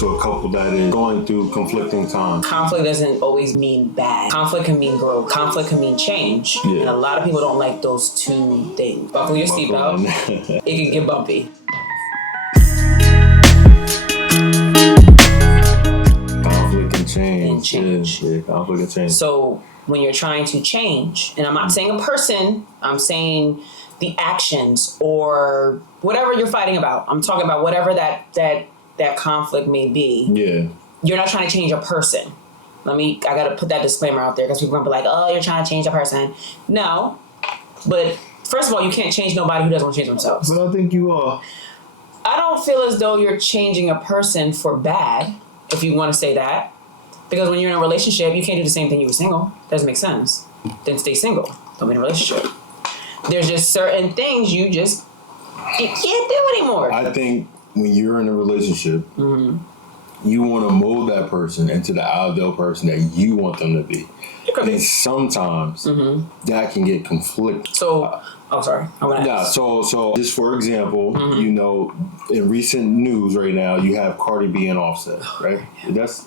to a couple that is going through conflicting times? Conflict doesn't always mean bad. Conflict can mean growth. Conflict can mean change. Yeah. And a lot of people don't like those two things. Buckle your seatbelt. It can get bumpy. Conflict and change. Yeah, conflict and change. So when you're trying to change, and I'm not saying a person, I'm saying the actions or whatever you're fighting about. I'm talking about whatever that conflict may be. Yeah. You're not trying to change a person. I gotta put that disclaimer out there because people are gonna be like, oh, you're trying to change a person. No. But first of all, you can't change nobody who doesn't want to change themselves. But I think you are. I don't feel as though you're changing a person for bad, if you want to say that. Because when you're in a relationship, you can't do the same thing you were single. Doesn't make sense. Then stay single. Don't be in a relationship. There's just certain things you can't do anymore. I think when you're in a relationship, you want to mold that person into the ideal person that you want them to be. And sometimes that can get conflicted. So, sorry. So just for example, you know, in recent news right now, you have Cardi B and Offset, right? That's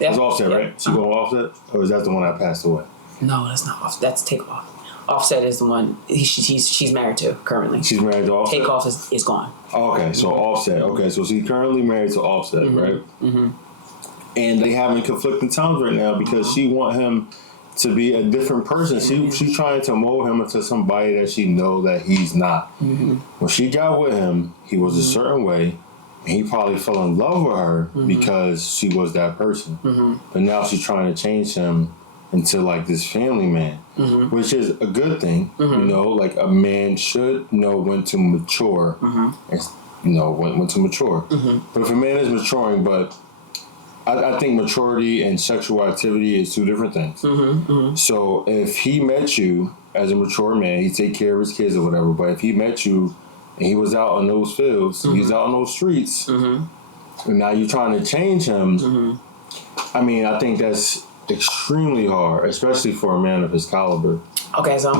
Offset, right? She going Offset? Or is that the one that passed away? No, that's not Offset. That's Takeoff. Offset is the one she's married to currently. She's married to Offset? Takeoff is gone. Okay, so Offset. Okay, so she's currently married to Offset, right? And they having conflicting times right now because she want him to be a different person. She's trying to mold him into somebody that she know that he's not. When she got with him, he was a certain way. And he probably fell in love with her because she was that person. But now she's trying to change him into like this family man, which is a good thing. You know, like a man should know when to mature, and you know when to mature. But if a man is maturing, but I think maturity and sexual activity is two different things. So if he met you as a mature man, he take care of his kids or whatever. But if he met you and he was out on those fields, he's out on those streets, and now you're trying to change him. I mean, I think that's extremely hard, especially for a man of his caliber. Okay, so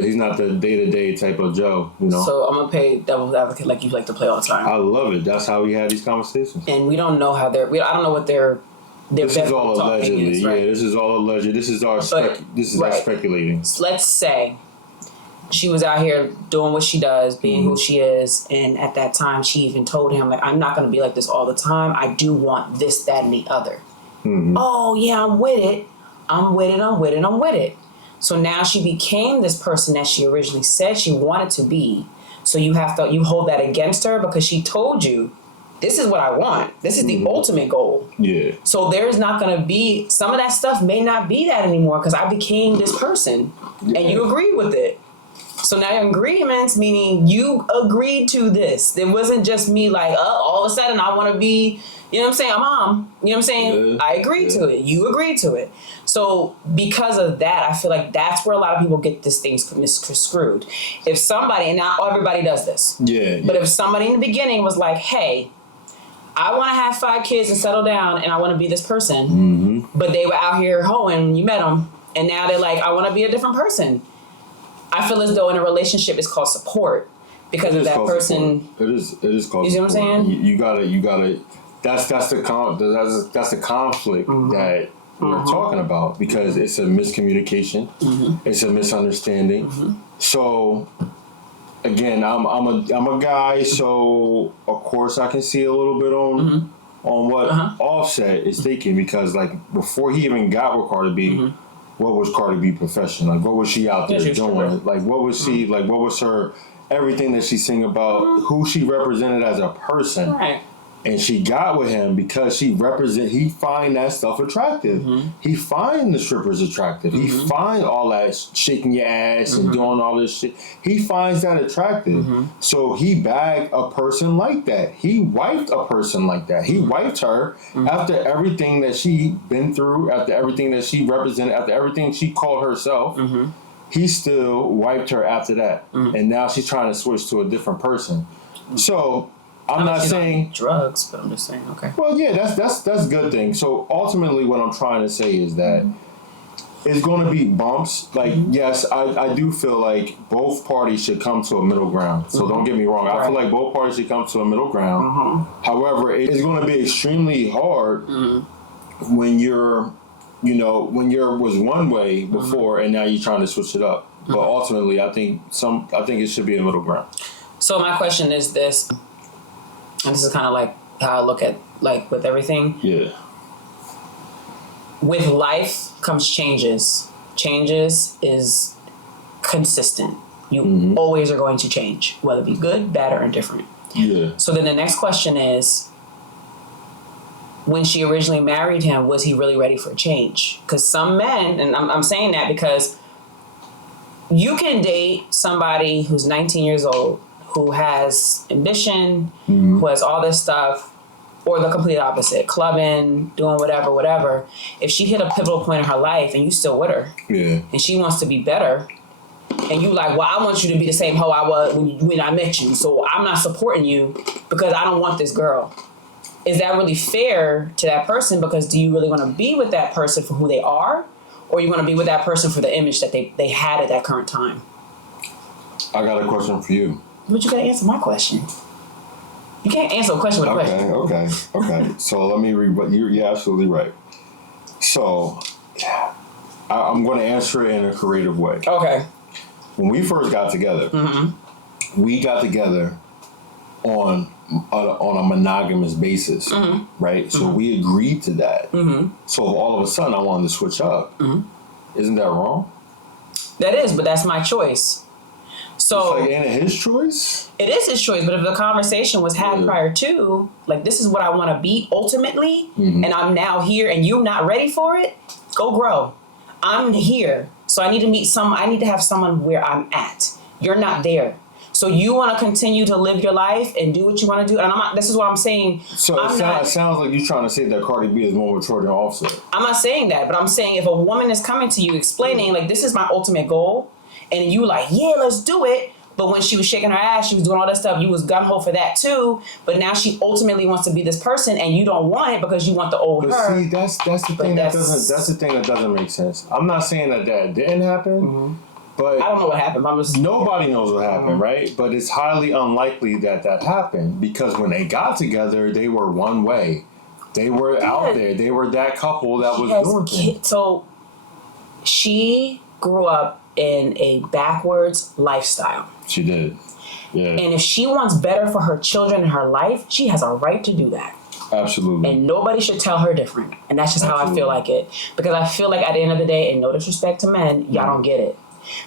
he's not the day-to-day type of Joe, you know. So I'm gonna play devil's advocate like you like to play all the time. I love it. That's how we had these conversations. And we don't know how I don't know what their this is all allegedly. Is, right? Yeah, this is all alleged. This is our speculating. Let's say she was out here doing what she does, being who she is, and at that time she even told him, like, I'm not gonna be like this all the time. I do want this, that, and the other. Oh yeah, I'm with it. So now she became this person that she originally said she wanted to be. So you hold that against her because she told you, this is what I want. This is the ultimate goal. Yeah. So there's not going to be, some of that stuff may not be that anymore because I became this person and you agreed with it. So now agreements, meaning you agreed to this. It wasn't just me like, all of a sudden I want to be, you know what I'm saying, a mom. You know what I'm saying? Yeah. I agreed to it. You agreed to it. So because of that, I feel like that's where a lot of people get this thing misconstrued. If somebody, and not everybody does this. Yeah. But if somebody in the beginning was like, hey, I want to have 5 kids and settle down and I want to be this person. But they were out here hoeing when you met them. And now they're like, I want to be a different person. I feel as though in a relationship it's called support because of that person. Support. It is called. You see what I'm saying? You gotta. That's the conflict that we're talking about because it's a miscommunication. It's a misunderstanding. So again, I'm a guy, so of course I can see a little bit on what Offset is thinking because like before he even got with Cardi B. What was Cardi B profession? Like, what was she out there doing? Like, what was she, like, what was her, everything that she sing about, who she represented as a person. Right. And she got with him because he find that stuff attractive. He find the strippers attractive. He find all that shaking your ass and doing all this shit. He finds that attractive. So he bagged a person like that. He wiped a person like that. He wiped her after everything that she been through, after everything that she represented, after everything she called herself. He still wiped her after that. And now she's trying to switch to a different person. So I'm not saying drugs, but I'm just saying, okay. Well, yeah, that's a good thing. So ultimately, what I'm trying to say is that it's going to be bumps. Like, yes, I do feel like both parties should come to a middle ground. So don't get me wrong. I feel like both parties should come to a middle ground. However, it's going to be extremely hard when you're, when you're was one way before and now you're trying to switch it up. But ultimately, I think it should be a middle ground. So my question is this, and this is kind of like how I look at, like, with everything. Yeah. With life comes changes. Changes is consistent. You always are going to change, whether it be good, bad, or indifferent. Yeah. So then the next question is, when she originally married him, was he really ready for a change? Because some men, and I'm saying that because you can date somebody who's 19 years old, who has ambition, who has all this stuff, or the complete opposite, clubbing, doing whatever. If she hit a pivotal point in her life and you still with her, and she wants to be better, and you like, well, I want you to be the same hoe I was when I met you, so I'm not supporting you because I don't want this girl. Is that really fair to that person? Because do you really want to be with that person for who they are, or you want to be with that person for the image that they had at that current time? I got a question for you. But you got to answer my question. You can't answer a question with a question. Okay. So let me read what you're absolutely right. So I'm going to answer it in a creative way. Okay. When we first got together, we got together on a monogamous basis, right? So we agreed to that. So if all of a sudden I wanted to switch up, isn't that wrong? That is, but that's my choice. So it's like, ain't it his choice? It is his choice, but if the conversation was had prior to, like, this is what I want to be ultimately, and I'm now here and you're not ready for it, go grow. I'm here, so I need to have someone where I'm at. You're not there. So you want to continue to live your life and do what you want to do, and this is what I'm saying. So it sounds like you're trying to say that Cardi B is more mature than Offset. I'm not saying that, but I'm saying if a woman is coming to you explaining, like, this is my ultimate goal, and you like, yeah, let's do it. But when she was shaking her ass, she was doing all that stuff, you was gung-ho for that too. But now she ultimately wants to be this person and you don't want it because you want the old her. But see, that's the thing that doesn't make sense. I'm not saying that didn't happen, but I don't know what happened. Nobody knows what happened, right? But it's highly unlikely that happened because when they got together, they were one way. They were out there. They were that couple that was doing things. So she grew up in a backwards lifestyle. She did. Yeah. And if she wants better for her children and her life, she has a right to do that. Absolutely. And nobody should tell her different. And that's just how I feel like it. Because I feel like at the end of the day, and no disrespect to men, y'all don't get it.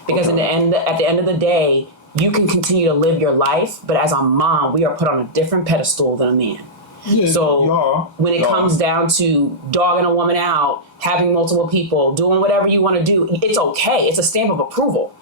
Because at the end of the day, you can continue to live your life, but as a mom, we are put on a different pedestal than a man. Yeah, so when it comes down to dogging a woman out, having multiple people, doing whatever you want to do, it's okay. It's a stamp of approval.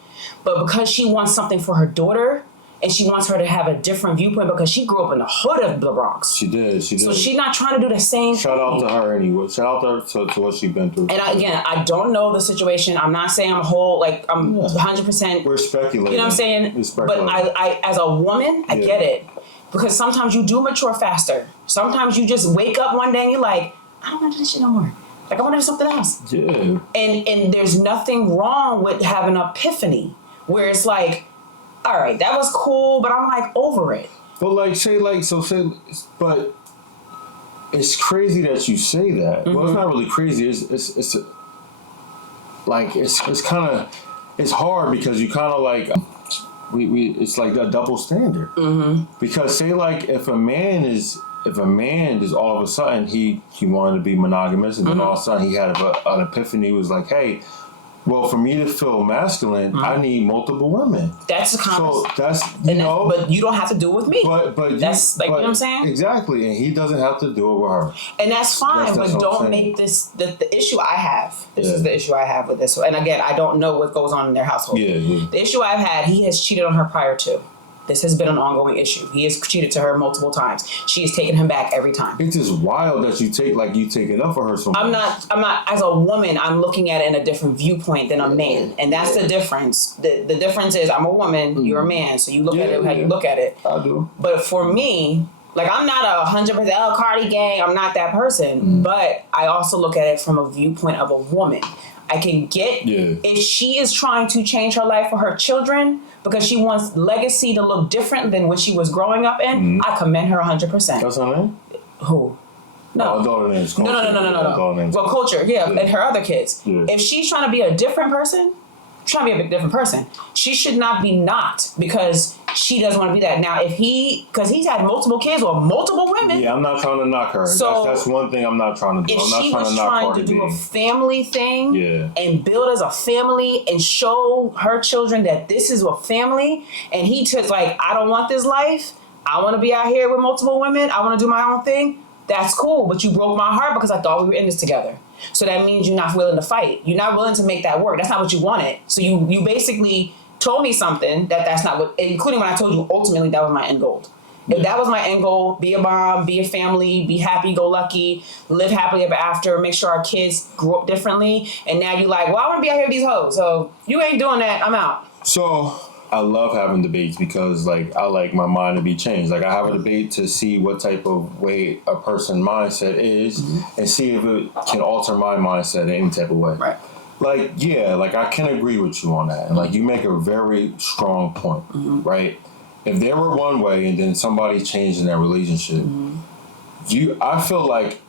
But because she wants something for her daughter, and she wants her to have a different viewpoint because she grew up in the hood of the Bronx. She did. So she's not trying to do the same thing. Shout out to her anyway. Shout out to what she's been through. And I don't know the situation. I'm not saying I'm 100%. We're speculating. You know what I'm saying? But I as a woman, I get it. Because sometimes you do mature faster. Sometimes you just wake up one day and you're like, I don't want to do this shit no more. Like, I want to do something else. Yeah. And there's nothing wrong with having an epiphany where it's like, all right, that was cool, but I'm like over it. But but it's crazy that you say that. Well, it's not really crazy. It's kind of, it's hard because you kind of like, it's like a double standard. Because say like if a man is all of a sudden he wanted to be monogamous and then all of a sudden he had an epiphany, was like, hey, well, for me to feel masculine, I need multiple women. That's a conversation. So that's, but you don't have to do it with me. But that's you know what I'm saying? Exactly, and he doesn't have to do it with her. And that's fine, but don't make this the issue I have. This is the issue I have with this. And again, I don't know what goes on in their household. Yeah. The issue I've had, he has cheated on her prior to. This has been an ongoing issue. He has cheated to her multiple times. She has taken him back every time. It's just wild that you take it up for her so much. I'm not, as a woman, I'm looking at it in a different viewpoint than a man. And that's the difference. The difference is I'm a woman, you're a man. So you look at it how you look at it. I do. But for me, like, I'm not 100% Cardi gang. I'm not that person. But I also look at it from a viewpoint of a woman. I can get Yeah. if she is trying to change her life for her children because she wants legacy to look different than what she was growing up in. I commend her 100%. That's her name? Who? No. Oh, daughter name's Culture. No. Well, Culture, yeah, and her other kids. Yeah. If she's trying to be a different person, she should not be not because she doesn't want to be that. Now, if because he's had multiple kids or multiple women. Yeah, I'm not trying to knock her. So that's one thing I'm not trying to do. If I'm not she trying was to knock trying Cardi to do B. a family thing and build as a family and show her children that this is a family, and he took like, I don't want this life. I want to be out here with multiple women. I want to do my own thing. That's cool, but you broke my heart because I thought we were in this together. So that means you're not willing to fight. You're not willing to make that work. That's not what you wanted. So you basically told me something that's not what, including when I told you ultimately that was my end goal. If that was my end goal, be a mom, be a family, be happy-go-lucky, live happily ever after, make sure our kids grow up differently, and now you like, well, I want to be out here with these hoes, so you ain't doing that, I'm out. So I love having debates because like I like my mind to be changed. Like I have a debate to see what type of way a person's mindset is and see if it can alter my mindset in any type of way. Right. Like, yeah, like I can agree with you on that. And like you make a very strong point, right? If there were one way and then somebody changed in that relationship, I feel like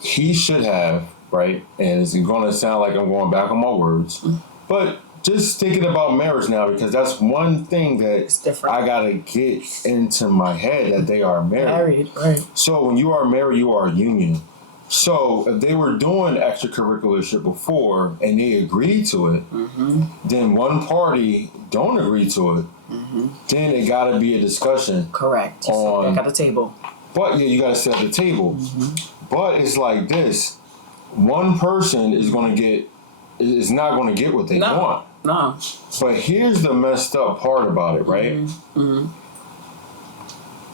he should have, right? And it's going to sound like I'm going back on my words, but just thinking about marriage now, because that's one thing that I got to get into my head that they are married. Right. So when you are married, you are a union. So if they were doing extracurricular shit before and they agreed to it, then one party don't agree to it, then it got to be a discussion. Correct. You sit back at the table. But yeah, you got to sit at the table. But it's like this. One person is not going to get what they want. No. But here's the messed up part about it, right?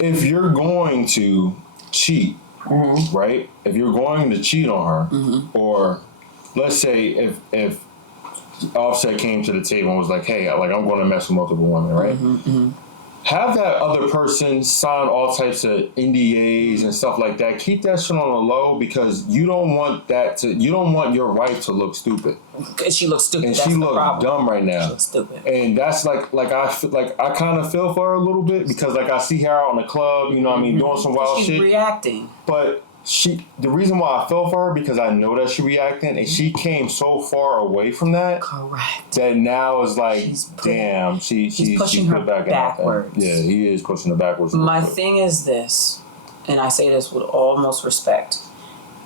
If you're going to cheat, right? If you're going to cheat on her, or let's say if Offset came to the table and was like, hey, like I'm going to mess with multiple women, right? Have that other person sign all types of NDAs and stuff like that. Keep that shit on the low because you don't want your wife to look stupid. And she looks stupid. And that's she the looks problem. dumb right now. She looks stupid. And that's I kind of feel for her a little bit because like I see her out in the club, you know what I mean, doing some wild shit. She's reacting. But the reason why I feel for her because I know that she's reacting and she came so far away from that. Correct. That now is like, she's pushing her backwards. Yeah, he is pushing her backwards. My thing is this, and I say this with almost respect.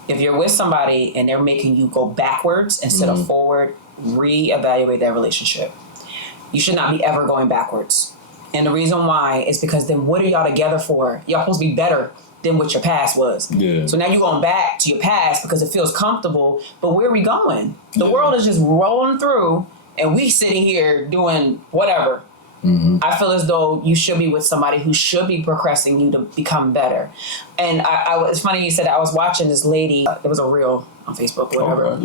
If you're with somebody and they're making you go backwards instead of forward, reevaluate that relationship. You should not be ever going backwards. And the reason why is because then what are y'all together for? Y'all supposed to be better than what your past was. Yeah. So now you're going back to your past because it feels comfortable, but where are we going? The world is just rolling through and we sitting here doing whatever. I feel as though you should be with somebody who should be progressing you to become better. And it's funny you said that. I was watching this lady, there was a reel on Facebook or whatever,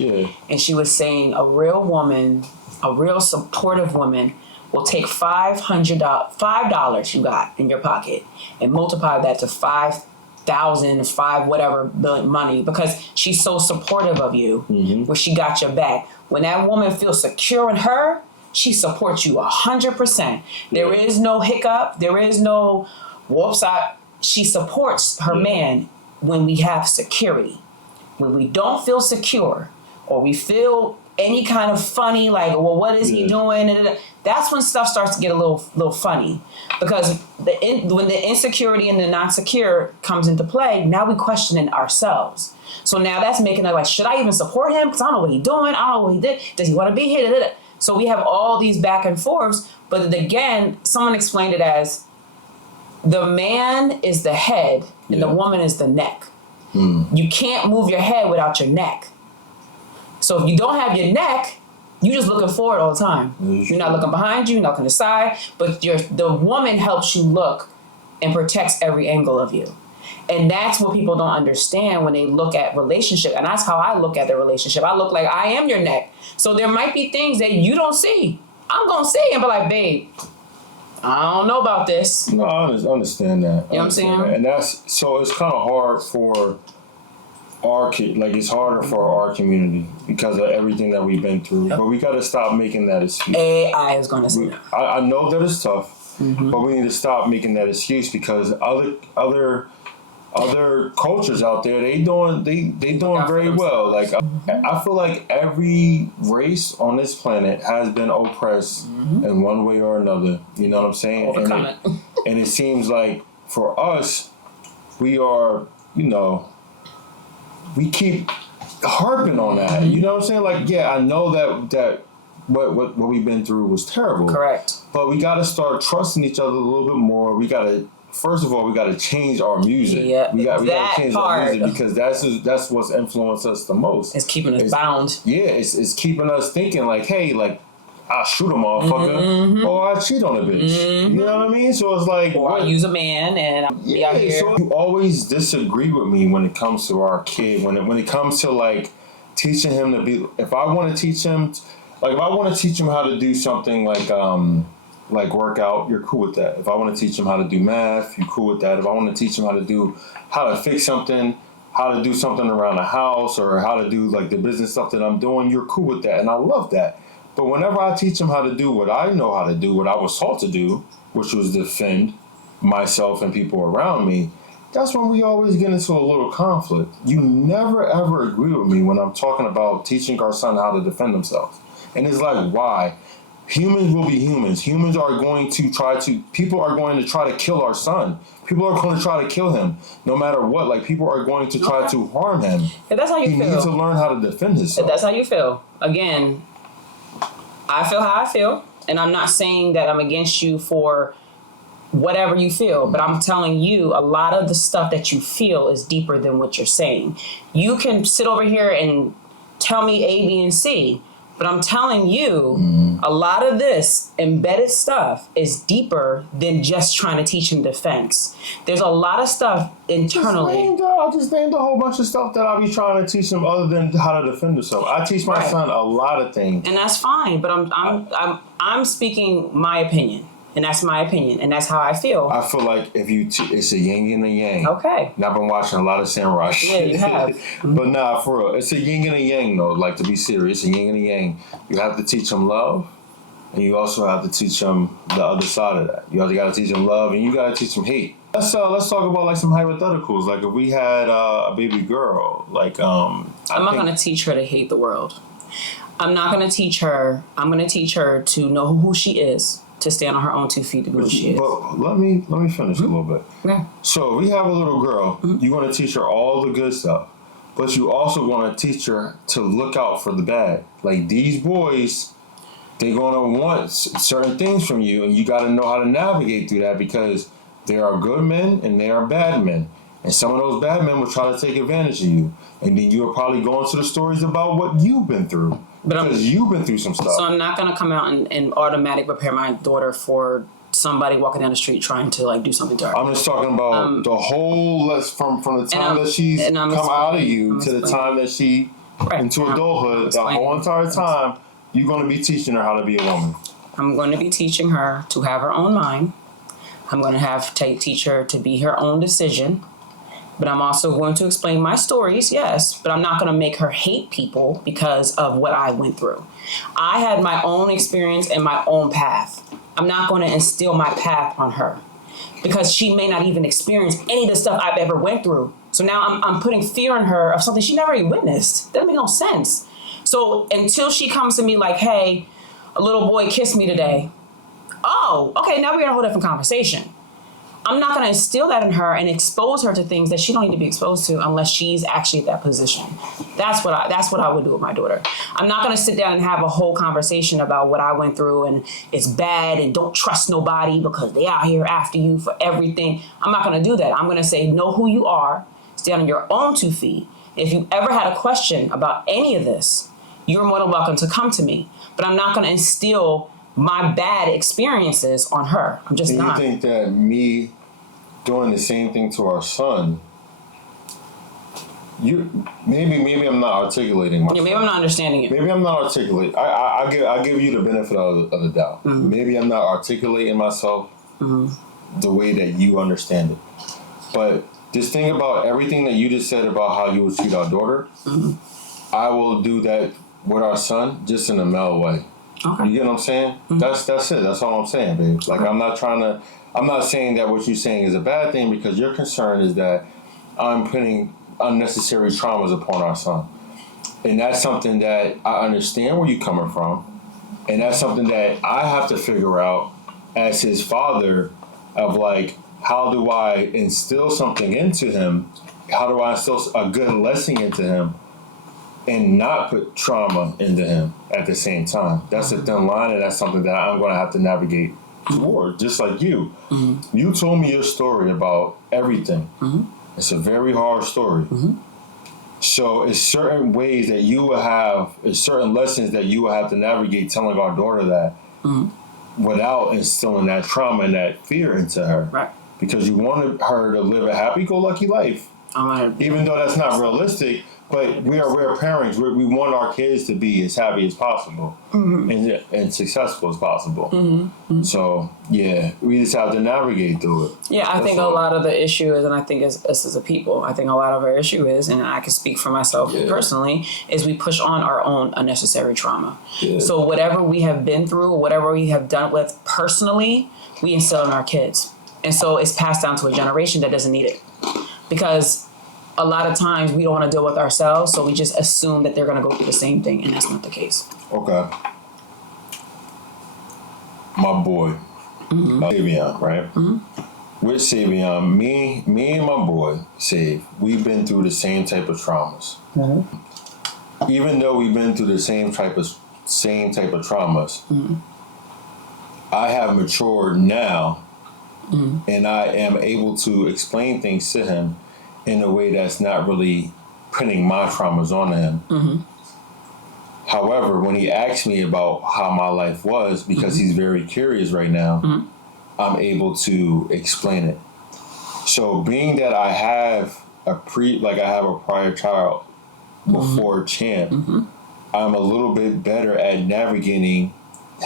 and she was saying a real woman, a real supportive woman will take $5 you got in your pocket and multiply that to 5,000, whatever billion money because she's so supportive of you where she got your back. When that woman feels secure in her, she supports you 100%. There is no hiccup. There is no whoops. She supports her man when we have security. When we don't feel secure or we feel any kind of funny, like, well, what is he doing? That's when stuff starts to get a little funny because when the insecurity and the non-secure comes into play, now we're questioning ourselves. So now that's making it like, should I even support him? Because I don't know what he's doing. I don't know what he did. Does he want to be here? So we have all these back and forths. But again, someone explained it as the man is the head and the woman is the neck. You can't move your head without your neck. So if you don't have your neck, you're just looking forward all the time. You're not looking behind you, you're not looking to the side, but the woman helps you look and protects every angle of you. And that's what people don't understand when they look at relationship. And that's how I look at the relationship. I look like I am your neck. So there might be things that you don't see. I'm going to see and be like, babe, I don't know about this. No, I understand that. You know what I'm saying? And so it's kind of hard for our kid, like it's harder for our community because of everything that we've been through. But we got to stop making that excuse. I was going to say that. I know that it's tough, but we need to stop making that excuse because other cultures out there, they doing very well. Like I feel like every race on this planet has been oppressed in one way or another. You know what I'm saying? And it seems like for us, we are, we keep harping on that. You know what I'm saying? Like, yeah, I know that what we've been through was terrible. Correct. But we got to start trusting each other a little bit more. We got to, first of all, we got to change our music. Yeah, we got to change our music because that's what's influenced us the most. It's keeping us bound. Yeah, it's keeping us thinking like, hey, like, I'll shoot a motherfucker or I'll cheat on a bitch. You know what I mean? So it's like... Or I'll use a man and I'll be out here. So you always disagree with me when it comes to our kid. When it comes to, like, teaching him to be... If I want to teach him... Like, if I want to teach him how to do something like work out, you're cool with that. If I want to teach him how to do math, you're cool with that. If I want to teach him how to fix something, how to do something around the house, or how to do, like, the business stuff that I'm doing, you're cool with that. And I love that. But whenever I teach him how to do what I know how to do, what I was taught to do, which was defend myself and people around me, that's when we always get into a little conflict. You never, ever agree with me when I'm talking about teaching our son how to defend themselves. And it's like, why? Humans will be humans. Humans are going to people are going to try to kill our son. People are going to try to kill him no matter what. Like, people are going to try to harm him. If that's how you feel. He needs to learn how to defend himself. If that's how you feel. Again, I feel how I feel, and I'm not saying that I'm against you for whatever you feel, but I'm telling you a lot of the stuff that you feel is deeper than what you're saying. You can sit over here and tell me A, B, and C, but I'm telling you a lot of this embedded stuff is deeper than just trying to teach him defense. There's a lot of stuff internally. I just named a whole bunch of stuff that I'll be trying to teach him other than how to defend himself. I teach my son a lot of things. And that's fine, but I'm speaking my opinion. And that's my opinion, and that's how I feel. I feel like if you, it's a yin and a yang. Okay. And I've been watching a lot of samurai shit. Yeah, you have. But nah, for real, it's a yin and a yang though. Like, to be serious, a yin and a yang. You have to teach them love, and you also have to teach them the other side of that. You also got to teach them love, and you got to teach them hate. Let's talk about like some hypotheticals. Like, if we had a baby girl, like I'm not gonna teach her to hate the world. I'm not gonna teach her. I'm gonna teach her to know who she is, to stand on her own 2 feet, to be who she is. But let me finish a little bit. Yeah. So we have a little girl. You're going to teach her all the good stuff, but you also want to teach her to look out for the bad. Like, these boys, they're going to want certain things from you, and you got to know how to navigate through that, because there are good men and there are bad men. And some of those bad men will try to take advantage of you. And then you're probably going to the stories about what you've been through. Because you've been through some stuff. So I'm not going to come out and automatically prepare my daughter for somebody walking down the street trying to, like, do something to her. I'm just talking about the whole, from the time that she's come out of you to the time that she into adulthood, the whole entire time, you're going to be teaching her how to be a woman. I'm going to be teaching her to have her own mind. I'm going to teach her to be her own decision. But I'm also going to explain my stories, yes, but I'm not going to make her hate people because of what I went through. I had my own experience and my own path. I'm not going to instill my path on her because she may not even experience any of the stuff I've ever went through. So now I'm putting fear in her of something she never even witnessed. That doesn't make no sense. So until she comes to me like, hey, a little boy kissed me today. Oh, okay, now we're in a whole different conversation. I'm not going to instill that in her and expose her to things that she don't need to be exposed to unless she's actually at that position. That's what I would do with my daughter. I'm not going to sit down and have a whole conversation about what I went through and it's bad and don't trust nobody because they out here after you for everything. I'm not going to do that. I'm going to say, know who you are, stand on your own 2 feet. If you ever had a question about any of this, you're more than welcome to come to me. But I'm not going to instill my bad experiences on her. I'm just not. Do you think that me doing the same thing to our son, maybe I'm not articulating myself. Yeah, maybe I'm not understanding it. Maybe I'm not articulating. I give you the benefit of the doubt. Mm-hmm. Maybe I'm not articulating myself the way that you understand it. But Just think about everything that you just said about how you would treat our daughter. Mm-hmm. I will do that with our son, just in a male way. Okay. You get what I'm saying? Mm-hmm. That's it. That's all I'm saying, babe. Like, I'm not saying that what you're saying is a bad thing, because your concern is that I'm putting unnecessary traumas upon our son. And that's something that I understand where you're coming from. And that's something that I have to figure out as his father, of like, how do I instill something into him? How do I instill a good lesson into him and not put trauma into him at the same time? That's a thin line, and that's something that I'm going to have to navigate toward, just like you. Mm-hmm. You told me your story about everything. Mm-hmm. It's a very hard story. Mm-hmm. So it's certain ways that you will have, it's certain lessons that you will have to navigate telling our daughter that without instilling that trauma and that fear into her. Right. Because you want her to live a happy-go-lucky life. Even though that's not realistic, but we're parents. We want our kids to be as happy as possible and successful as possible. Mm-hmm. So, yeah, we just have to navigate through it. Yeah, I think a lot of the issue is, and I think us as a people, I think a lot of our issue is, and I can speak for myself personally, is we push on our own unnecessary trauma. Yeah. So whatever we have been through, whatever we have done with personally, we instill in our kids. And so it's passed down to a generation that doesn't need it. Because a lot of times we don't want to deal with ourselves, so we just assume that they're going to go through the same thing, and that's not the case. Okay. My boy, Savion, right? Mm-hmm. With Savion, me and my boy, Save, we've been through the same type of traumas. Mm-hmm. Even though we've been through the same type of traumas, I have matured now, and I am able to explain things to him in a way that's not really putting my traumas on him. Mm-hmm. However, when he asks me about how my life was, because he's very curious right now, I'm able to explain it. So being that I have a prior child before Champ, I'm a little bit better at navigating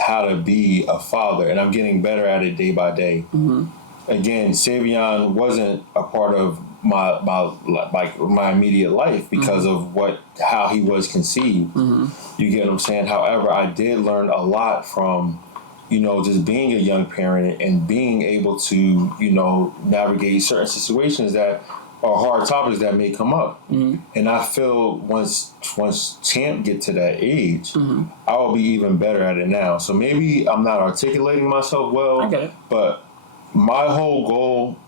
how to be a father, and I'm getting better at it day by day. Mm-hmm. Again, Savion wasn't a part of my immediate life because of how he was conceived. You get what I'm saying? However, I did learn a lot from, just being a young parent and being able to, navigate certain situations that are hard topics that may come up. And I feel once Champ get to that age, I will be even better at it now. So maybe I'm not articulating myself well, but my whole goal,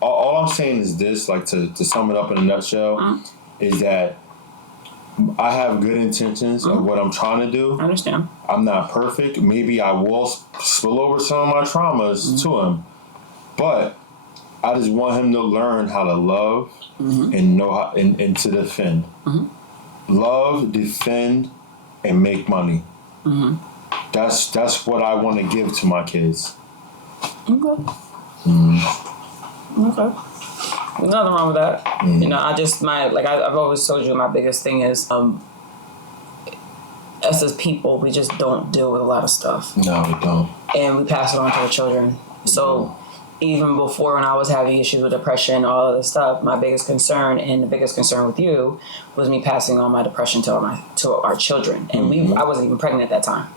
all I'm saying is this, like to sum it up in a nutshell, is that I have good intentions of what I'm trying to do. I understand. I'm not perfect. Maybe I will spill over some of my traumas to him, but I just want him to learn how to love and know how and to defend. Love, defend, and make money. That's what I want to give to my kids. Okay. Okay. There's nothing wrong with that. I've always told you, my biggest thing is, us as people, we just don't deal with a lot of stuff. No, we don't. And we pass it on to our children. So even before, when I was having issues with depression and all of this stuff, my biggest concern, and the biggest concern with you, was me passing on my depression to our children. And I wasn't even pregnant at that time.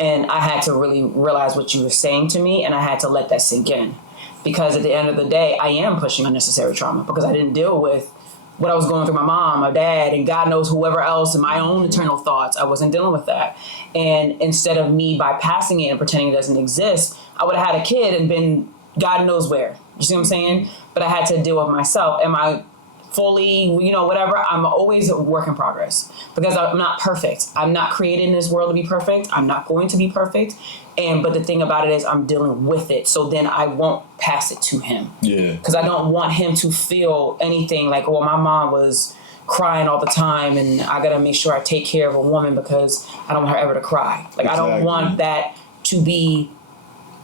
And I had to really realize what you were saying to me, and I had to let that sink in. Because at the end of the day, I am pushing unnecessary trauma, because I didn't deal with what I was going through, my mom, my dad, and God knows whoever else, and my own internal thoughts. I wasn't dealing with that. And instead of me bypassing it and pretending it doesn't exist, I would have had a kid and been God knows where. You see what I'm saying? But I had to deal with myself. Am I fully, whatever? I'm always a work in progress, because I'm not perfect. I'm not created in this world to be perfect. I'm not going to be perfect. But the thing about it is, I'm dealing with it. So then I won't pass it to him. Yeah. Because I don't want him to feel anything like, well, my mom was crying all the time, and I got to make sure I take care of a woman because I don't want her ever to cry. Like, exactly. I don't want that to be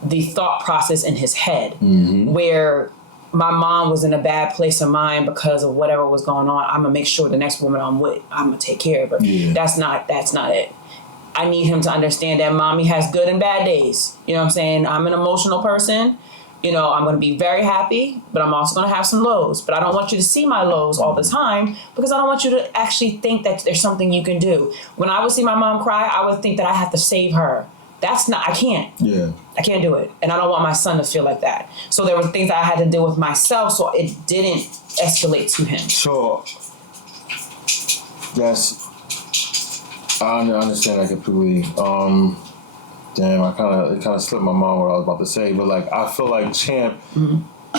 the thought process in his head, where my mom was in a bad place of mind because of whatever was going on. I'm going to make sure the next woman I'm with, I'm going to take care of her. Yeah. That's not it. I need him to understand that mommy has good and bad days. You know what I'm saying? I'm an emotional person, You know, I'm going to be very happy, but I'm also going to have some lows. But I don't want you to see my lows all the time because I don't want you to actually think that there's something you can do. When I would see my mom cry, I would think that I have to save her. That's not, I can't. Yeah. I can't do it. And I don't want my son to feel like that. So there were things I had to deal with myself so it didn't escalate to him. So, I understand that completely. Damn, it kind of slipped my mind what I was about to say, but like I feel like Champ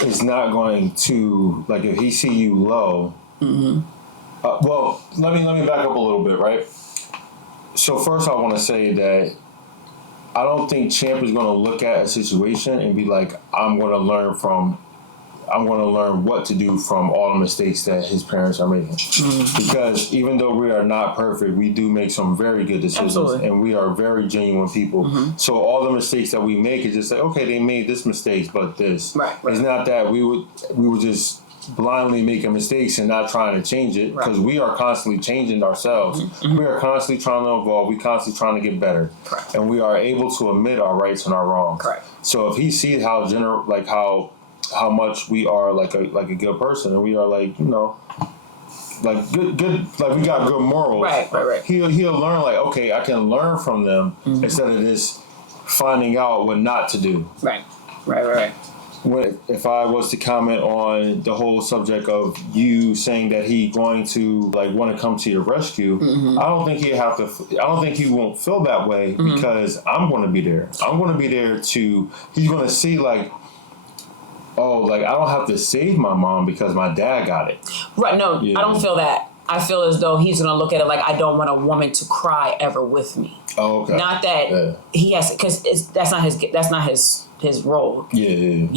is not going to, like, if he see you low. Well, let me back up a little bit, right? So first, I want to say that I don't think Champ is going to look at a situation and be like, I'm going to learn what to do from all the mistakes that his parents are making. Because even though we are not perfect, we do make some very good decisions. Absolutely. And we are very genuine people. So all the mistakes that we make is just like, okay, they made this mistake, but this. Right. It's not that we would just blindly making mistakes and not trying to change it, because we are constantly changing ourselves. We are constantly trying to evolve. We constantly trying to get better. Correct. And we are able to admit our rights and our wrongs. Correct. So if he sees how how much we are like a good person, and we are like, you know, like good, like we got good morals. Right. He'll learn, like, okay, I can learn from them instead of just finding out what not to do. Right. If I was to comment on the whole subject of you saying that he going to like want to come to your rescue, I don't think he won't feel that way because I'm going to be there. I'm going to be there to. He's going to see like, oh, like I don't have to save my mom because my dad got it. Right. No, yeah. I don't feel that. I feel as though he's going to look at it like, I don't want a woman to cry ever with me. Oh, okay. Not that he has, because that's not his role. Yeah.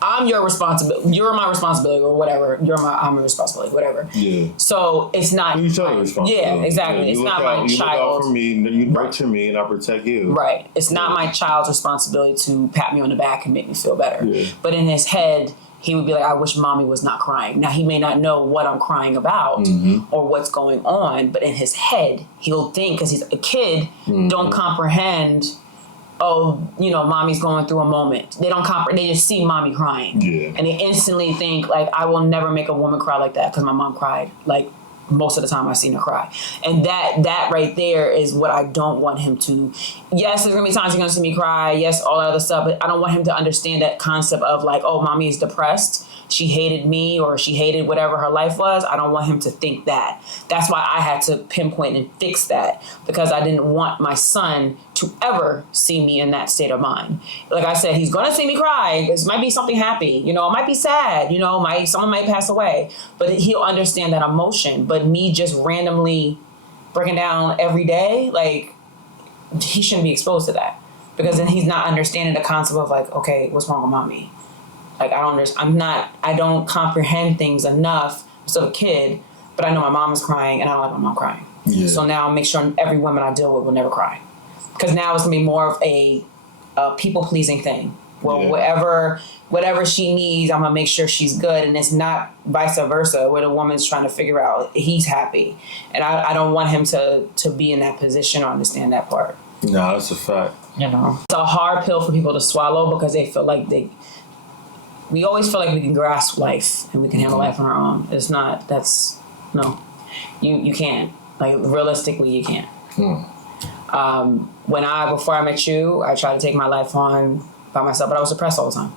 I'm your responsibility. You're my responsibility, or whatever. I'm your responsibility, whatever. Yeah. So it's not. Each other's responsibility. Yeah, exactly. Yeah, it's not my child. You look out for me. You nurture me, and I protect you. Right. It's not my child's responsibility to pat me on the back and make me feel better. Yeah. But in his head, he would be like, I wish mommy was not crying. Now, he may not know what I'm crying about or what's going on, but in his head, he'll think, because he's a kid, don't comprehend, oh, you know, mommy's going through a moment. They don't comprehend. They just see mommy crying. Yeah. And they instantly think, like, I will never make a woman cry like that because my mom cried. Like, most of the time I've seen her cry. And that right there is what I don't want him to. Yes, there's going to be times he's going to see me cry. Yes, all that other stuff. But I don't want him to understand that concept of like, oh, mommy is depressed. She hated me, or she hated whatever her life was. I don't want him to think that. That's why I had to pinpoint and fix that, because I didn't want my son to ever see me in that state of mind. Like I said, he's going to see me cry. It might be something happy. You know, it might be sad. You know, someone might pass away. But he'll understand that emotion. But me just randomly breaking down every day, like, he shouldn't be exposed to that. Because then he's not understanding the concept of like, okay, what's wrong with mommy? Like, I don't comprehend things enough. I'm still a kid, but I know my mom is crying and I don't like my mom crying. Yeah. So now I make sure every woman I deal with will never cry. Because now it's going to be more of a people-pleasing thing. Well, whatever she needs, I'm going to make sure she's good. And it's not vice versa, where the woman's trying to figure out he's happy. And I don't want him to be in that position or understand that part. No, that's a fact. You know, it's a hard pill for people to swallow because they feel like we always feel like we can grasp life and we can handle life on our own. It's not, you can't. Like, realistically, you can't. Before I met you, I tried to take my life on by myself, but I was depressed all the time.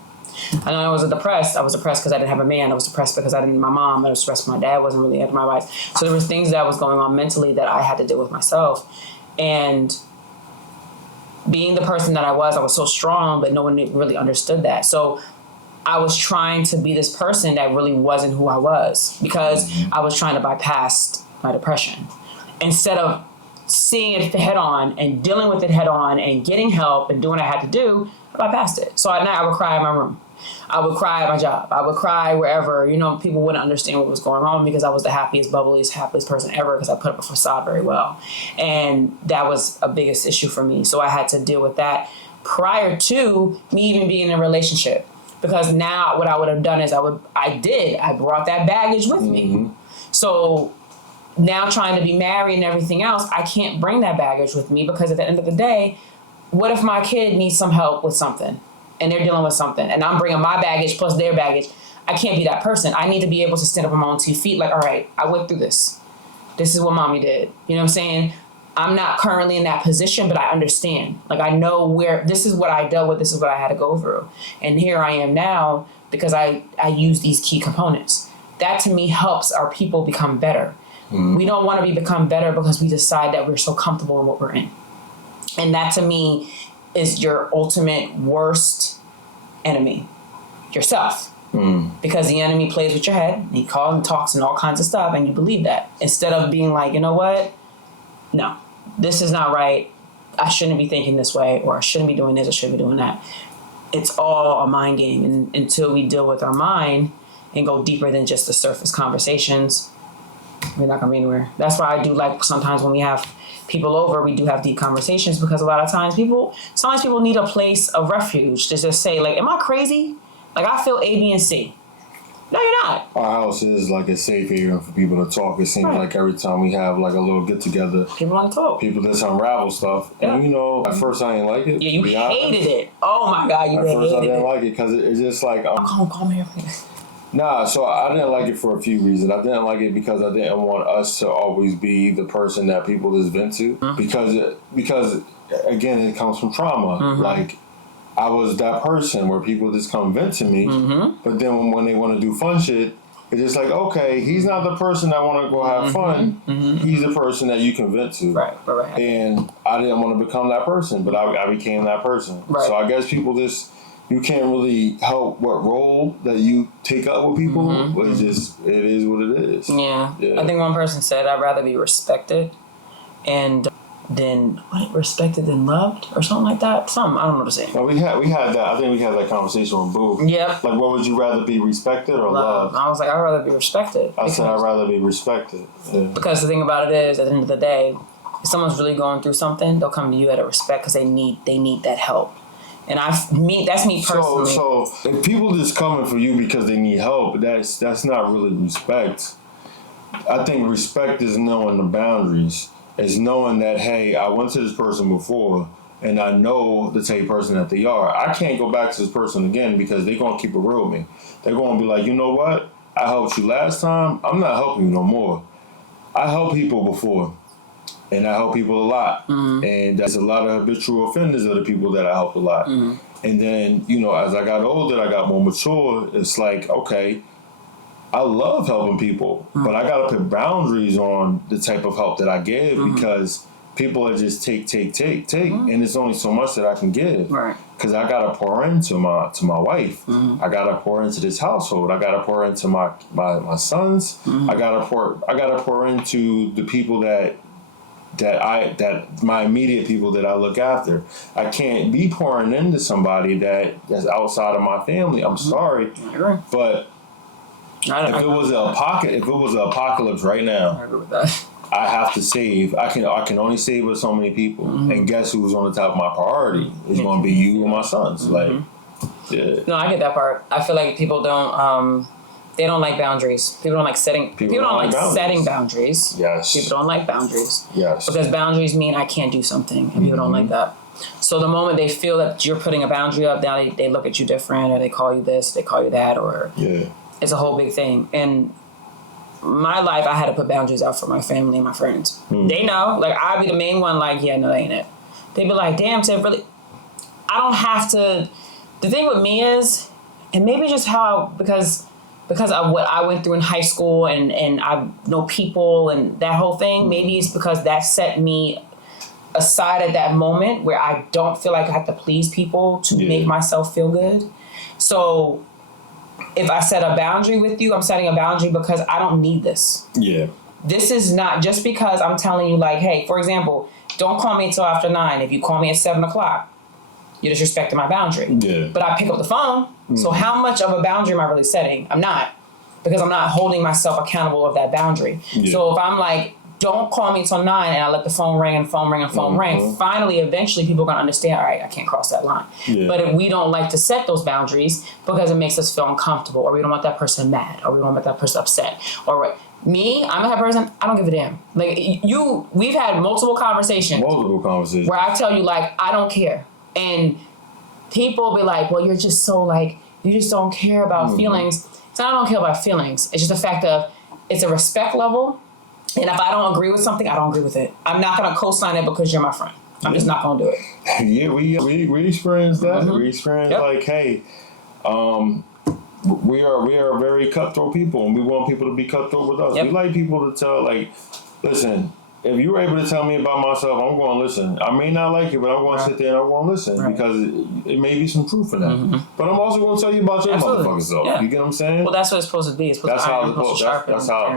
And I was depressed because I didn't have a man. I was depressed because I didn't need my mom. I was depressed because my dad wasn't really after my life. So there was things that was going on mentally that I had to deal with myself. And being the person that I was so strong, but no one really understood that. So I was trying to be this person that really wasn't who I was, because I was trying to bypass my depression. Instead of seeing it head on and dealing with it head on and getting help and doing what I had to do, I bypassed it. So at night I would cry in my room. I would cry at my job. I would cry wherever. You know, people wouldn't understand what was going on because I was the happiest, bubbliest, happiest person ever, because I put up a facade very well. And that was a biggest issue for me. So I had to deal with that prior to me even being in a relationship. Because now what I would have done is I brought that baggage with me. So now trying to be married and everything else, I can't bring that baggage with me, because at the end of the day, what if my kid needs some help with something? and they're dealing with something, and I'm bringing my baggage plus their baggage. I can't be that person. I need to be able to stand up on my own 2 feet. Like, all right, I went through this. This is what mommy did. You know what I'm saying? I'm not currently in that position, but I understand. Like, I know where, this is what I dealt with. This is what I had to go through. And here I am now because I use these key components. That to me helps our people become better. We don't want to become better because we decide that we're so comfortable in what we're in. And that to me is your ultimate worst enemy, yourself. Because the enemy plays with your head. He calls and talks and all kinds of stuff, and you believe that. Instead of being like, you know what? No, this is not right. I shouldn't be thinking this way, or I shouldn't be doing this, I shouldn't be doing that. It's all a mind game. And until we deal with our mind and go deeper than just the surface conversations, we're not going to be anywhere. That's why I do like sometimes when we have people over, we do have deep conversations, because a lot of times sometimes people need a place of refuge to just say, like, am I crazy? Like, I feel A, B, and C. No, you're not. Our house is like a safe area for people to talk. It seems like every time we have like a little get together, people want to talk. People just unravel stuff. Yeah. And at first I didn't like it. Yeah, you hated it. Oh my God, you hated it. At first I didn't like it because it's just like... Call me here. Nah, so I didn't like it for a few reasons. I didn't like it because I didn't want us to always be the person that people just vent to. Because again, it comes from trauma. Like, I was that person where people just come vent to me, but then when they want to do fun shit, it's just like, okay, he's not the person that want to go have fun. He's the person that you can vent to. Right. And I didn't want to become that person, but I became that person. Right. So I guess people just, you can't really help what role that you take up with people, but it is what it is. Yeah. I think one person said, I'd rather be respected and respected than loved, or something like that. I don't know what to say. Well, we had that. I think we had that conversation with Boo. Yep. Like, what would you rather be, respected or loved? I was like, I'd rather be respected. I said I'd rather be respected. Yeah. Because the thing about it is, at the end of the day, if someone's really going through something, they'll come to you out of respect because they need that help. And that's me personally. So if people just coming for you because they need help, that's not really respect. I think respect is knowing the boundaries. Is knowing that, hey, I went to this person before, and I know the type of person that they are. I can't go back to this person again because they're going to keep it real with me. They're going to be like, you know what? I helped you last time. I'm not helping you no more. I helped people before, and I help people a lot. And there's a lot of habitual offenders of the people that I helped a lot. And then, as I got older, I got more mature. It's like, okay, I love helping people, but I got to put boundaries on the type of help that I give because people are just take, and it's only so much that I can give. Right. Because I got to pour into my wife. I got to pour into this household. I got to pour into my sons. I got to pour into the people that my immediate people that I look after. I can't be pouring into somebody that's outside of my family. I'm sorry, but if it was an apocalypse right now, I agree with that. I have to save. I can only save with so many people, and guess who's on the top of my priority? It's going to be you and my sons. Like, yeah. No, I get that part. I feel like people don't. They don't like boundaries. People don't like setting. People don't like setting boundaries. Yes. People don't like boundaries. Yes. Because boundaries mean I can't do something, and people don't like that. So the moment they feel that you're putting a boundary up, now they look at you different, or they call you this, they call you that, or it's a whole big thing. And my life, I had to put boundaries out for my family and my friends. They know. Like, I'd be the main one, like, yeah, no, that ain't it. They'd be like, damn, Tiff, really? I don't have to. The thing with me is, and maybe just because of what I went through in high school and I know people and that whole thing, maybe it's because that set me aside at that moment where I don't feel like I have to please people to make myself feel good. So if I set a boundary with you, I'm setting a boundary because I don't need this. Yeah. This is not just because I'm telling you, like, hey, for example, don't call me until after 9. If you call me at 7 o'clock, you're disrespecting my boundary. Yeah. But I pick up the phone. So how much of a boundary am I really setting? I'm not. Because I'm not holding myself accountable of that boundary. Yeah. So if I'm like, don't call me until 9 and I let the phone ring, finally, eventually people are going to understand, all right, I can't cross that line. Yeah. But if we don't like to set those boundaries because it makes us feel uncomfortable, or we don't want that person mad, or we don't want that person upset, or me, I'm a person, I don't give a damn. Like, we've had multiple conversations where I tell you, like, I don't care. And people be like, well, you're just so like, you just don't care about feelings. So I don't care about feelings. It's just the fact of, it's a respect level. And if I don't agree with something, I don't agree with it. I'm not going to co-sign it because you're my friend. I'm just not going to do it. Yeah, we experienced that. We experienced like, hey, we are very cutthroat people, and we want people to be cutthroat with us. We like people to tell, like, listen, if you were able to tell me about myself, I'm going to listen. I may not like it, but I'm going to sit there and I'm going to listen because it may be some truth in that. But I'm also going to tell you about your motherfucking self. Yeah. You get what I'm saying? Well, that's what it's supposed to be. It's supposed that's how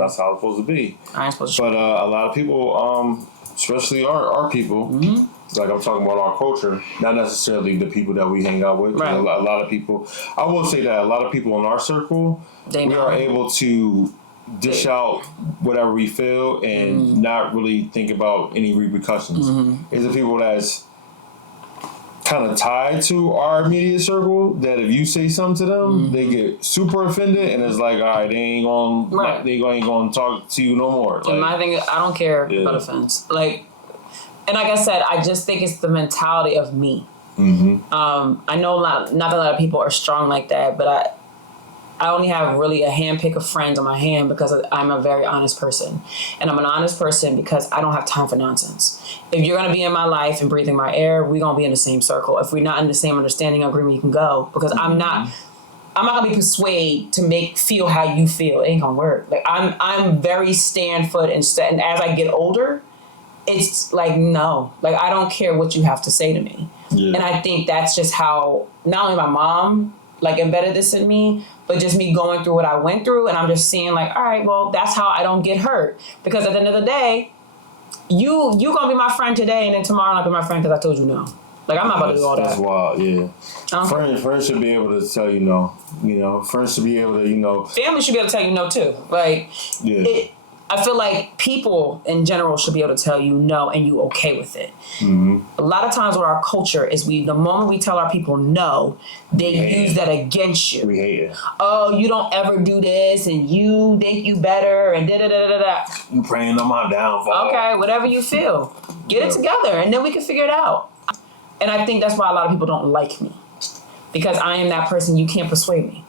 it's supposed to be. But a lot of people, especially our people, like I'm talking about our culture, not necessarily the people that we hang out with. Right. A lot of people, I will say that a lot of people in our circle, we are able to dish out whatever we feel and not really think about any repercussions. It's the people that's kind of tied to our immediate circle that if you say something to them, they get super offended and it's like, all right, they ain't gonna talk to you no more. Like, my thing, I don't care about offense. Like, and like I said, I just think it's the mentality of me. I know not that a lot of people are strong like that, but I only have really a handpick of friends on my hand because I'm a very honest person. And I'm an honest person because I don't have time for nonsense. If you're going to be in my life and breathing my air, we're going to be in the same circle. If we're not in the same understanding agreement, you can go. Because I'm not going to be persuaded to feel how you feel. It ain't going to work. Like, I'm very stand foot and as I get older, it's like, no. Like, I don't care what you have to say to me. Yeah. And I think that's just how not only my mom like embedded this in me, but just me going through what I went through, and I'm just seeing like, all right, well, that's how I don't get hurt. Because at the end of the day, you gonna be my friend today, and then tomorrow I'll be my friend because I told you no. Like, I'm not about to do all that. That's wild, yeah. Friends should be able to tell you no. You know, friends should be able to, Family should be able to tell you no too. Like, I feel like people in general should be able to tell you no and you okay with it. A lot of times with our culture is the moment we tell our people no, they use that against you. We hate it. Oh, you don't ever do this and you think you better and da-da-da-da-da. You praying on my downfall. Okay, whatever you feel. Get it together and then we can figure it out. And I think that's why a lot of people don't like me. Because I am that person, you can't persuade me.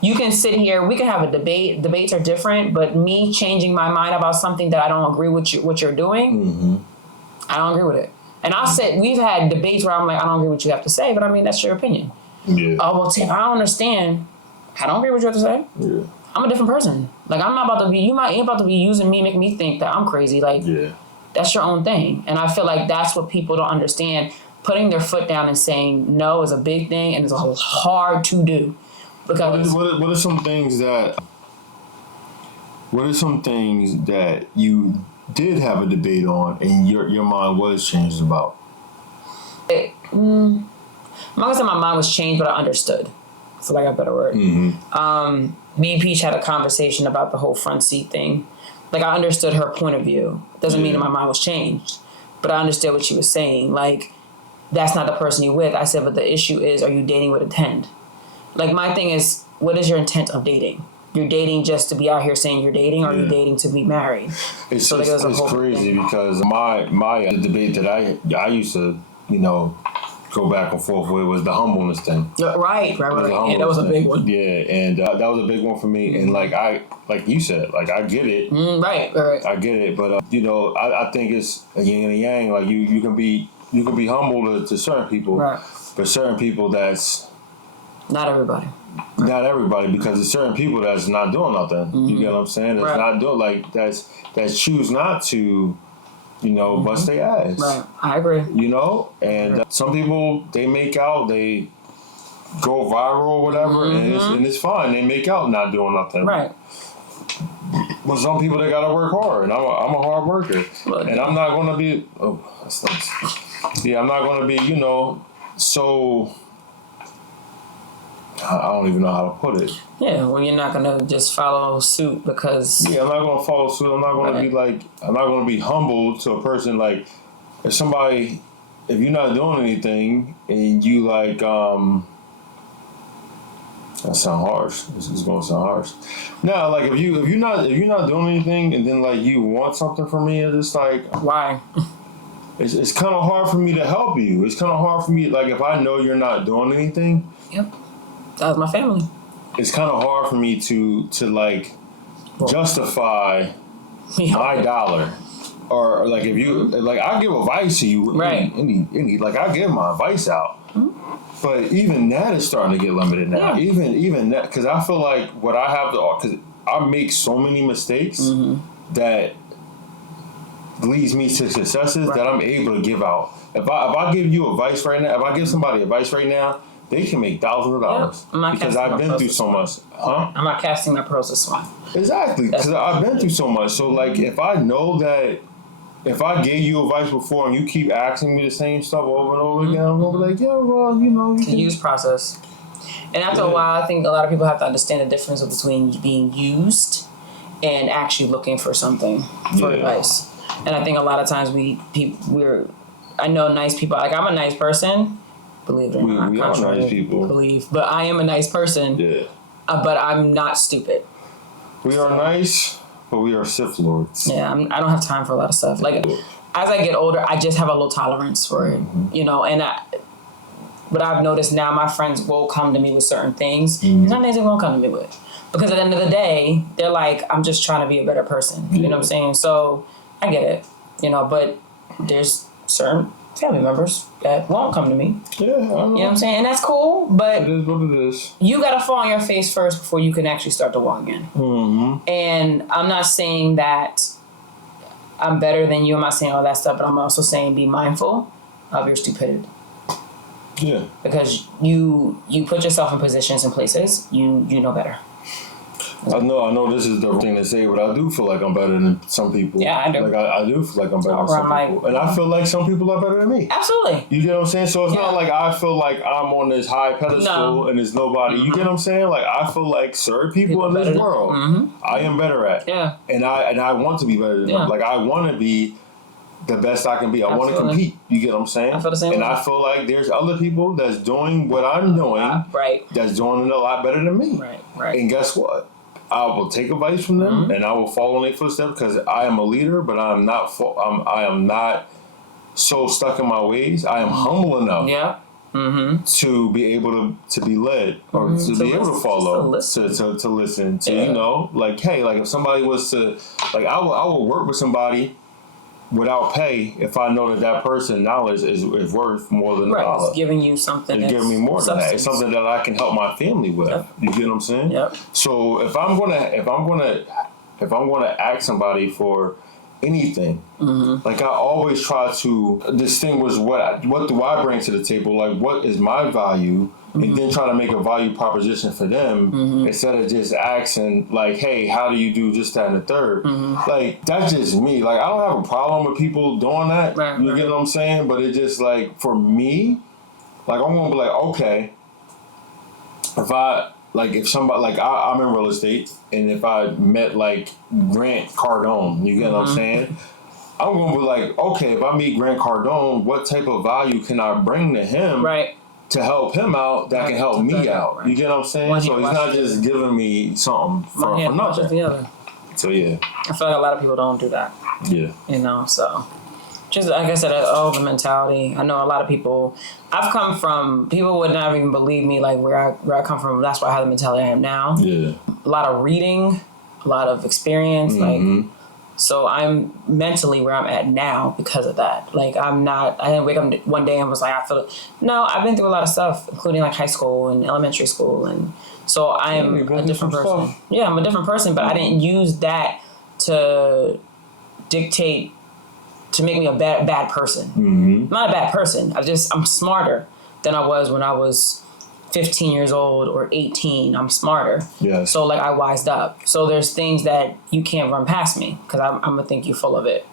You can sit here, we can have a debate. Debates are different, but me changing my mind about something that I don't agree with what you're doing, I don't agree with it. And we've had debates where I'm like, I don't agree with what you have to say, but I mean, that's your opinion. Yeah. Oh, well, Tim, I don't understand. I don't agree with what you have to say. Yeah. I'm a different person. Like, I'm not about to be, you ain't about to be using me, making me think that I'm crazy. Like, that's your own thing. And I feel like that's what people don't understand. Putting their foot down and saying no is a big thing, and it's hard to do. Because what are some things that you did have a debate on and your mind was changed about? I'm not gonna say my mind was changed, but I understood. For like a better word. Me and Peach had a conversation about the whole front seat thing. Like, I understood her point of view. Doesn't mean that my mind was changed, but I understood what she was saying. Like, that's not the person you're with. I said, but the issue is, are you dating with intent? Like, my thing is, what is your intent of dating? You're dating just to be out here saying you're dating, or are you dating to be married? It's crazy because my debate that I used to, go back and forth with was the humbleness thing. Right. Yeah, that was a big one. Yeah, and that was a big one for me. And like you said, like, I get it. Right. I get it, but I think it's a yin and a yang. Like, you can be humble to certain people, right. But certain people that's not everybody. Not everybody, because there's certain people that's not doing nothing. You get what I'm saying? That's not doing, like, that choose not to, bust their ass. Right, I agree. And some people, they make out, they go viral or whatever, and it's fine. They make out not doing nothing. Right. But some people, they gotta work hard, and I'm a hard worker, and I'm not gonna be. Oh, that's nice. Yeah, I'm not gonna be, so. I don't even know how to put it. Yeah, well, you're not gonna just follow suit because. Yeah, I'm not gonna follow suit. I'm not gonna be like. I'm not gonna be humble to a person. Like, if you're not doing anything and you like, that sound harsh. This is gonna sound harsh. No, like, if you're not doing anything and then like you want something from me, it's just like, why? it's kind of hard for me to help you. It's kind of hard for me, like, if I know you're not doing anything. Yep. That was my family. It's kind of hard for me to like, justify my dollar. Or like, if you, like, I give advice to you. Right. Any like, I give my advice out. But even that is starting to get limited now. Yeah. Even that, because I feel like what I have to, because I make so many mistakes that leads me to successes that I'm able to give out. If I give you advice right now, if I give somebody advice right now, they can make thousands of dollars because I've been through so much. I'm not casting my pearls to swine. Exactly, because I've been through so much. So like, if I know that. If I gave you advice before and you keep asking me the same stuff over and over again, I'm gonna be like, yeah, well, you know. It's a use process. And after a while, I think a lot of people have to understand the difference between being used and actually looking for something, for advice. And I think a lot of times I know nice people. Like, I'm a nice person, believe it or not. We are nice people. But I am a nice person. Yeah. But I'm not stupid. We are nice. But we are Sith Lords. Yeah, I don't have time for a lot of stuff. Like, as I get older, I just have a low tolerance for it, you know. And but I've noticed now my friends will come to me with certain things. There's nothing they won't come to me with. Because at the end of the day, they're like, I'm just trying to be a better person. You know what I'm saying? So I get it, you know. But there's certain family members that won't come to me. Yeah, I know. You know what I'm saying? And that's cool, but it is what it is. You gotta fall on your face first before you can actually start to walk again. And I'm not saying that I'm better than you. I'm not saying all that stuff, but I'm also saying be mindful of your stupidity. Yeah. Because you put yourself in positions and places, you know better. I know this is the thing to say, but I do feel like I'm better than some people. Yeah, I do. Like, I do feel like I'm better than some people. And I feel like some people are better than me. Absolutely. You get what I'm saying? So it's not like I feel like I'm on this high pedestal and there's nobody. You get what I'm saying? Like, I feel like certain people in this world, I am better at. Yeah. And I want to be better than them. Like, I want to be the best I can be. I want to compete. You get what I'm saying? I feel the same way. I feel like there's other people that's doing what I'm doing. Right. That's doing it a lot better than me. Right. And guess what? I will take advice from them, and I will follow in their footsteps because I am a leader, but I am not so stuck in my ways. I am humble enough to be able to be led or to be able to follow, to listen, to you know, like, hey, like if somebody was to, like, I will work with somebody without pay if I know that person knowledge is worth more than $1. It's giving you something. It's giving me more than that. It's something that I can help my family with. You get what I'm saying? Yep. So if I'm gonna ask somebody for anything, like I always try to distinguish what do I bring to the table, like what is my value, and then try to make a value proposition for them instead of just asking like, hey, how do you do just that and the third? Like, that's just me. Like, I don't have a problem with people doing that. You get what I'm saying? But it's just like, for me, like, I'm gonna be like, okay, if somebody, like, I'm in real estate, and if I met like Grant Cardone, you get what I'm saying? I'm gonna be like, okay, if I meet Grant Cardone, what type of value can I bring to him? To help him out that can help me out. You get what I'm saying? So he's not just giving me something for nothing. So yeah. I feel like a lot of people don't do that. Yeah. You know, so just like I said, the mentality. I know a lot of people. I've come from, people would not even believe me, like where I come from. That's why I have the mentality I am now. Yeah. A lot of reading, a lot of experience, like. So I'm mentally where I'm at now because of that. Like, I didn't wake up one day and was like, no, I've been through a lot of stuff, including like high school and elementary school. And so I'm a different person. Stuff. Yeah, I'm a different person, but I didn't use that to dictate, to make me a bad person. I'm not a bad person. I'm smarter than I was when I was 15 years old or 18. I'm smarter. Yes. So like I wised up. So there's things that you can't run past me because I'm gonna think you're full of it.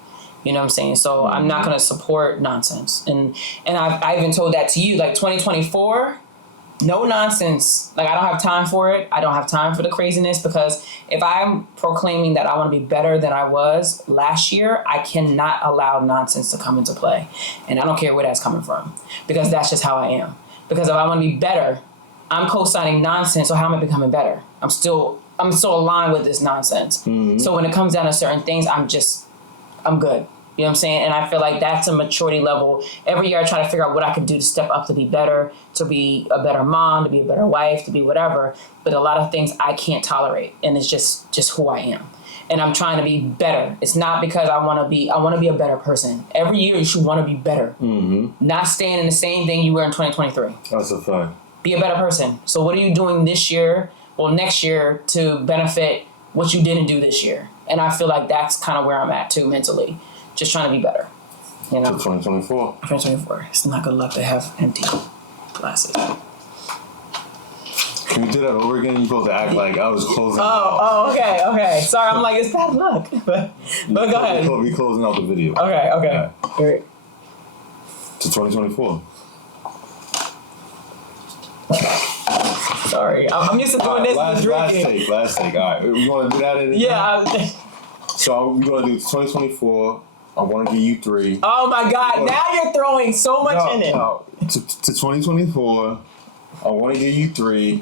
You know what I'm saying? So I'm not gonna support nonsense. And I even told that to you, like 2024, no nonsense. Like, I don't have time for it. I don't have time for the craziness, because if I'm proclaiming that I want to be better than I was last year, I cannot allow nonsense to come into play. And I don't care where that's coming from, because that's just how I am. Because if I want to be better, I'm co-signing nonsense, so how am I becoming better? I'm still aligned with this nonsense. So when it comes down to certain things, I'm good. You know what I'm saying? And I feel like that's a maturity level. Every year I try to figure out what I can do to step up to be better, to be a better mom, to be a better wife, to be whatever. But a lot of things I can't tolerate. And it's just who I am. And I'm trying to be better. It's not because I want to be a better person. Every year you should want to be better. Mm-hmm. Not staying in the same thing you were in 2023. That's a fact. Be a better person. So what are you doing this year, well, next year, to benefit what you didn't do this year? And I feel like that's kind of where I'm at too mentally. Just trying to be better. You know? 2024. 2024. It's not good luck to have empty glasses. Can we do that over again? You're supposed to act like I was closing. Okay. Sorry, I'm like, it's bad luck. but go ahead. We closing out the video. Okay. Right. Great. To 2024. Sorry, I'm used to doing this with drinking. Last take. All right, we want to do that in. Yeah. So we're going to do 2024. I want to give you 3. Oh my God! Now you're throwing so much in it. No. To 2024, I want to give you 3.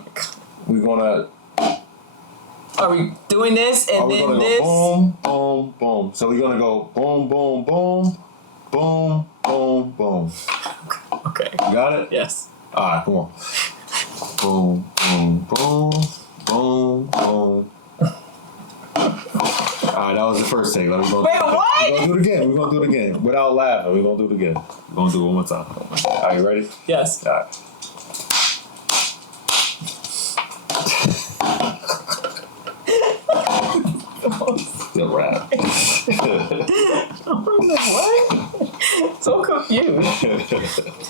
We're gonna. Are we doing this and then this? Boom, boom, boom. So we're gonna go boom, boom, boom, boom, boom, boom. Okay. You got it? Yes. All right, come on. Boom, boom, boom, boom, boom. Alright, that was the first take. Wait, what? We're gonna do it again. We're gonna do it again. Without laughing. We're gonna do it again. We're gonna do it one more time. Are you ready? Yes. Alright. The rap. I'm like, what? So confused.